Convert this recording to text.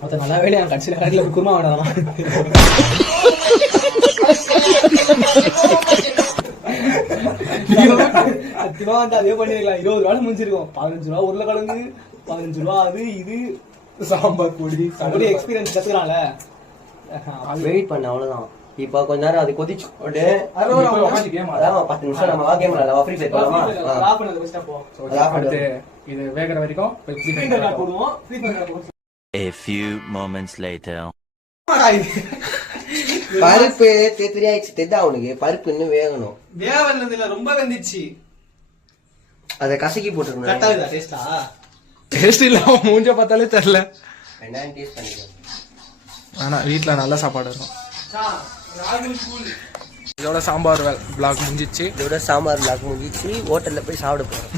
மொத்த நல்லா வேலையா கட்சியில கடையில் குருமா வேண்டாம். சத்தியமா வந்து அதே பண்ணிருக்கலாம். 20 ரூபாய் முடிஞ்சிருக்கும். 15 ரூபா உருளைக்கிழங்கு, 15 ரூபா அது இது சாம்பார் பொடி. அப்படி எக்ஸ்பீரியன்ஸ் கத்துக்கலாம்ல. வெயிட் பண்ண அவ்வளவுதான். இப்ப கொஞ்ச நேரம் அது கொதிச்சு போட்டு 10 நிமிஷம் நம்ம கேம் விளையாடலாம். ஃப்ரீ ஃபயர் போலாமா? இது வேகற வரைக்கும் போடுவோம். ஃப்ரீ ஃபயர் போடுவோம். A few moments later. பருப்பு தெரியாச்சு தெரியா அவனுக்கு. பருப்பு இன்னும் வேகணும். வேவல்ல இல்ல, ரொம்ப வெந்துச்சு. அத கசக்கி போட்டுக்கணும். கரெக்டா இருக்கா டேஸ்டா? டேஸ்ட் இல்ல, மூஞ்ச பார்த்தாலே தெரியல. வெங்காயம் டேஸ்ட் பண்ணிக்கோ. ஆனா வீட்ல நல்ல சாப்பாடு இருக்கும். இதோட சாம்பார் vlog முடிஞ்சிச்சு. இதோட சாம்பார் vlog முடிஞ்சிச்சு. ஹோட்டல்ல போய் சாப்பிட போறோம்.